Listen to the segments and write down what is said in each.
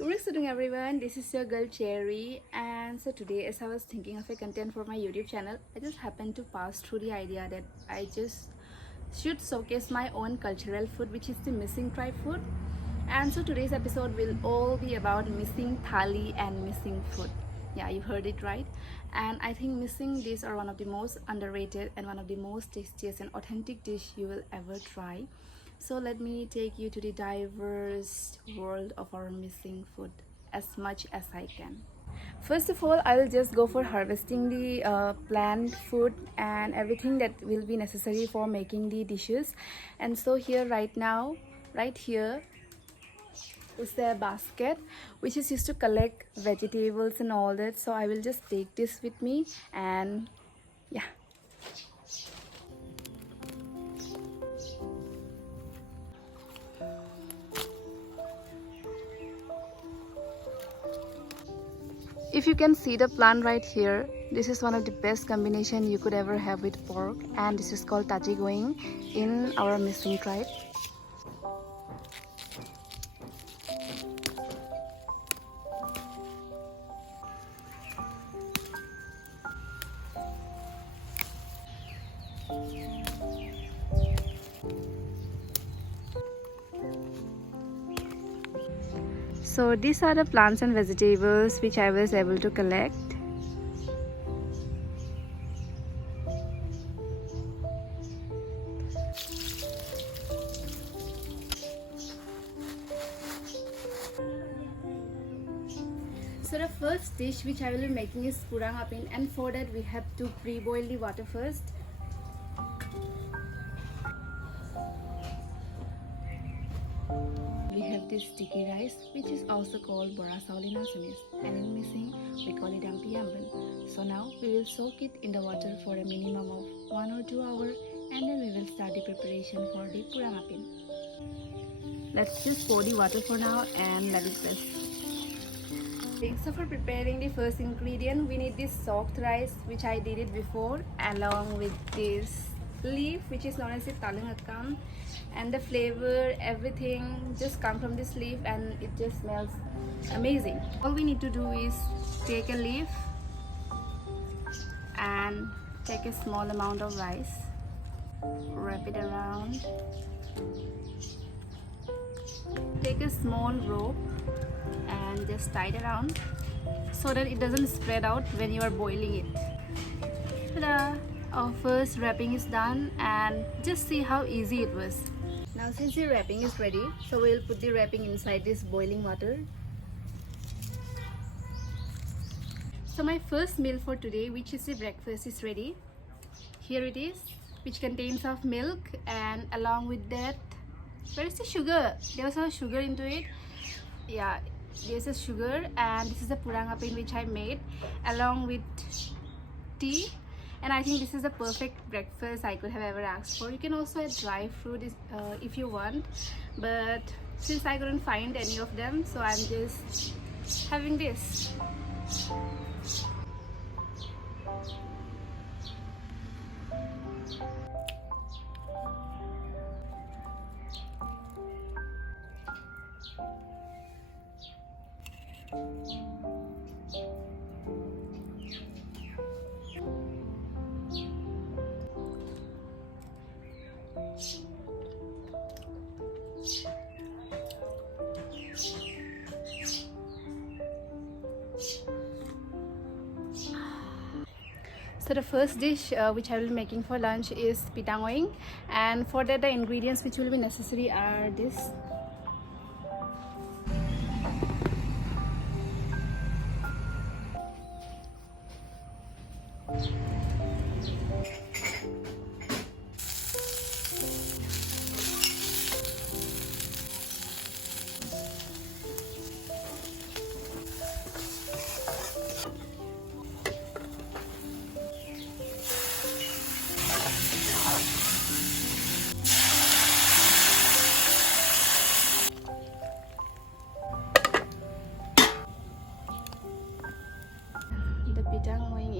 Good evening everyone, this is your girl Cherry, and so today as I was thinking of a content for my YouTube channel, I just happened to pass through the idea that I just should showcase my own cultural food, which is the missing tribe food. And so today's episode will all be about missing thali and missing food. Yeah, you heard it right. And I think missing dishes are one of the most underrated and one of the most tastiest and authentic dish you will ever try. So let me take you to the diverse world of our missing food as much as I can. First of all, I will just go for harvesting the plant food and everything that will be necessary for making the dishes. And so here right now, right here is the basket which is used to collect vegetables and all that. So I will just take this with me and yeah. If you can see the plant right here, this is one of the best combination you could ever have with pork, and this is called taji going in our missing tribe. So these are the plants and vegetables which I was able to collect. So the first dish which I will be making is kurang apin, and for that we have to pre-boil the water first. We have this sticky rice which is also called bora saul in Assamese, and in missing we call it ampi amban. So now we will soak it in the water for a minimum of 1 or 2 hours, and then we will start the preparation for the kurang apin. Let's just pour the water for now and let it rest. So for preparing the first ingredient, we need this soaked rice which I did it before, along with this leaf which is known as the talung akam, and the flavor, everything just come from this leaf and it just smells amazing. All we need to do is take a leaf and take a small amount of rice, wrap it around, take a small rope and just tie it around so that it doesn't spread out when you are boiling it. Ta-da! Our first wrapping is done, and just see how easy it was. Now since the wrapping is ready, so we'll put the wrapping inside this boiling water. So my first meal for today, which is the breakfast, is ready. Here it is, which contains of milk, and along with that, where is the sugar? There was no sugar into it. Yeah, there's a sugar, and this is the purang apin which I made along with tea. And I think this is the perfect breakfast I could have ever asked for. You can also add dry fruit if you want, but since I couldn't find any of them, so I'm just having this. So the first dish which I will be making for lunch is pitangoing, and for that the ingredients which will be necessary are this.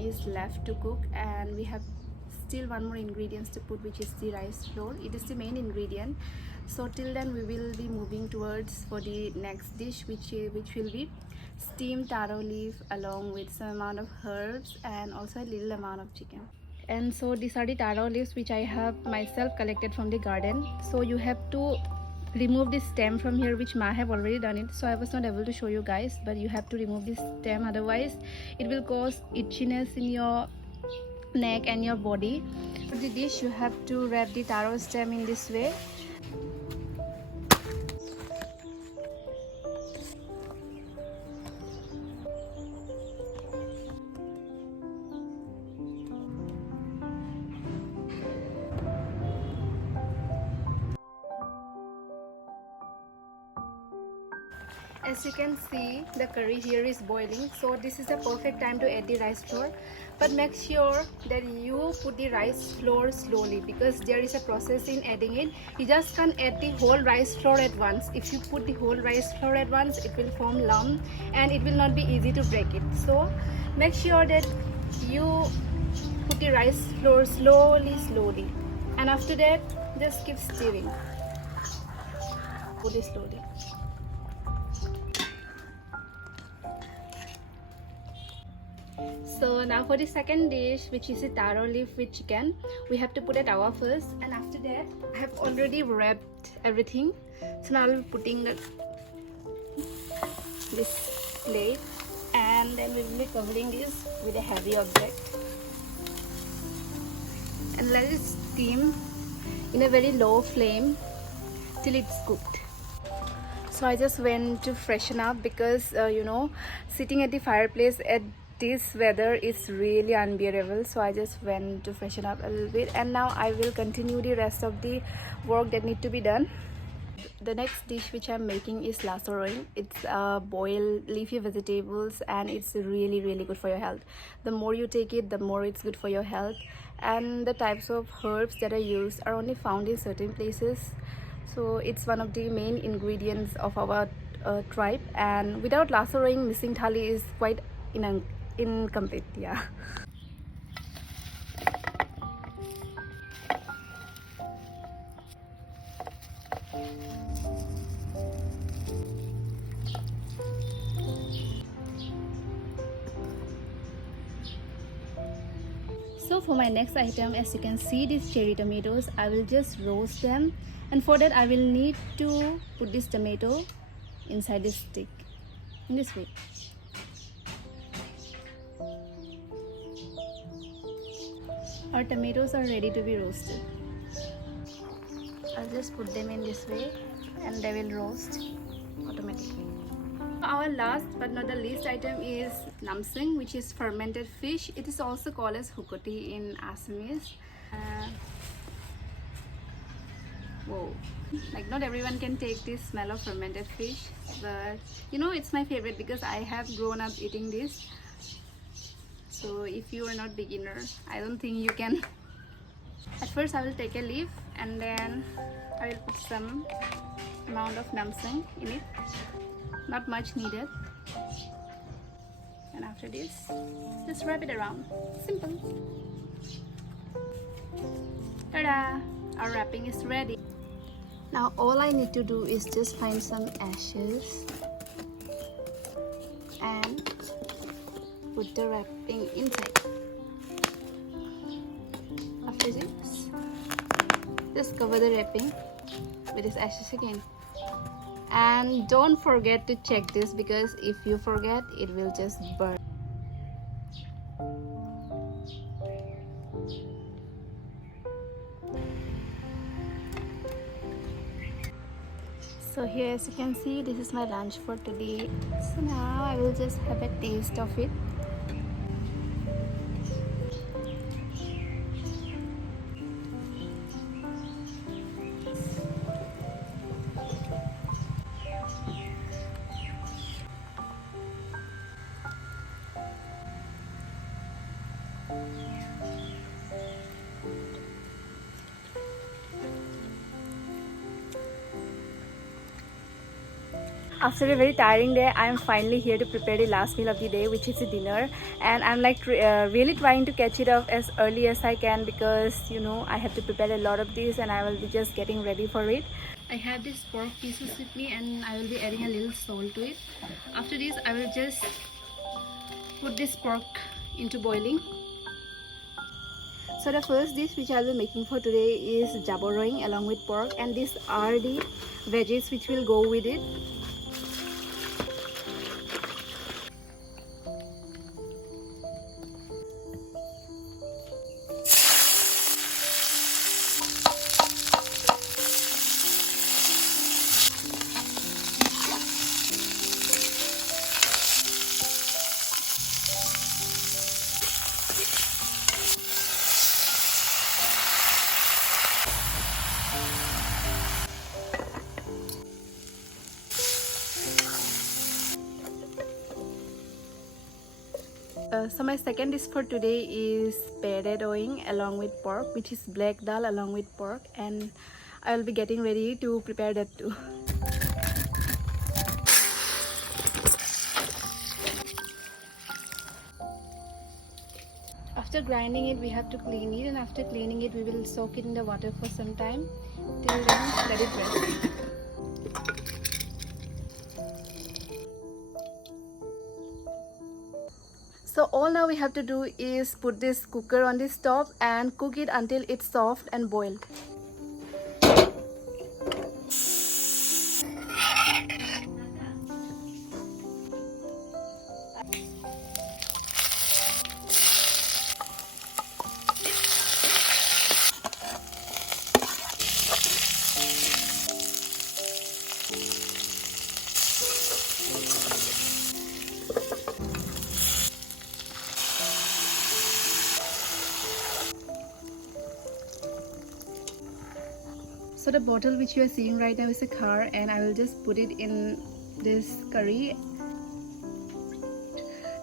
Is left to cook, and we have still one more ingredients to put, which is the rice flour. It is the main ingredient. So till then we will be moving towards for the next dish, which will be steamed taro leaf along with some amount of herbs and also a little amount of chicken. And so these are the taro leaves which I have myself collected from the garden. So you have to remove this stem from here, which Ma have already done it, so I was not able to show you guys, but you have to remove this stem, otherwise it will cause itchiness in your neck and your body. For the dish, you have to wrap the taro stem in this way. As you can see, the curry here is boiling, so this is the perfect time to add the rice flour. But make sure that you put the rice flour slowly, because there is a process in adding it. You just can't add the whole rice flour at once. If you put the whole rice flour at once, it will form lump and it will not be easy to break it. So make sure that you put the rice flour slowly, and after that just keep stirring. Put it slowly. So now for the second dish, which is the taro leaf with chicken, we have to put a tawa first, and after that I have already wrapped everything. So now I'll be putting this plate, and then we will be covering this with a heavy object and let it steam in a very low flame till it's cooked. So I just went to freshen up because sitting at the fireplace at this weather is really unbearable. So I just went to freshen up a little bit, and now I will continue the rest of the work that need to be done. The next dish which I'm making is lasaroin. It's boiled leafy vegetables, and it's really good for your health. The more you take it, the more it's good for your health. And the types of herbs that are used are only found in certain places, so it's one of the main ingredients of our tribe. And without lasaroin, missing thali is quite incomplete. Yeah. So for my next item, as you can see, these cherry tomatoes, I will just roast them, and for that I will need to put this tomato inside this stick in this way. Our tomatoes are ready to be roasted. I'll just put them in this way and they will roast automatically. Our last but not the least item is namseng, which is fermented fish. It is also called as hukoti in Assamese. Whoa, like not everyone can take this smell of fermented fish, but it's my favorite because I have grown up eating this. So if you are not beginner, I don't think you can. At first I will take a leaf, and then I will put some amount of namseng in it. Not much needed. And after this, just wrap it around. Simple. Ta-da! Our wrapping is ready. Now all I need to do is just find some ashes and put the wrapping inside. After this, just cover the wrapping with this ashes again. And don't forget to check this, because if you forget, it will just burn. So here, as you can see, this is my lunch for today. So now I will just have a taste of it. After a very tiring day, I am finally here to prepare the last meal of the day, which is the dinner. And I'm like really trying to catch it up as early as I can, because I have to prepare a lot of this and I will be just getting ready for it. I have this pork pieces with me and I will be adding a little salt to it. After this, I will just put this pork into boiling. So the first dish which I will be making for today is jaboroing along with pork, and these are the veggies which will go with it. So my second dish for today is pere doing along with pork, which is black dal along with pork, and I will be getting ready to prepare that too. After grinding it, we have to clean it, and after cleaning it, we will soak it in the water for some time till then let it rest. So all now we have to do is put this cooker on the stove and cook it until it's soft and boiled. So the bottle which you are seeing right now is a khar, and I will just put it in this curry.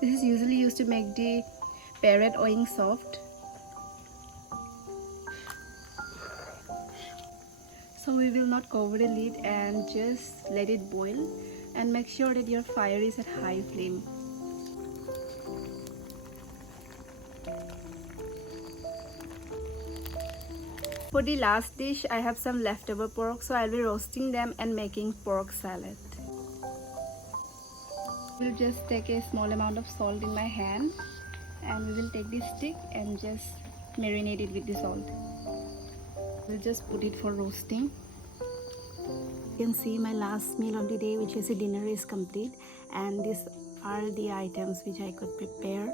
This is usually used to make the pere doing soft. So we will not cover the lid and just let it boil, and make sure that your fire is at high flame. For the last dish, I have some leftover pork, so I'll be roasting them and making pork salad. We'll just take a small amount of salt in my hand, and we will take this stick and just marinate it with the salt. We'll just put it for roasting. You can see my last meal of the day, which is a dinner, is complete, and these are the items which I could prepare.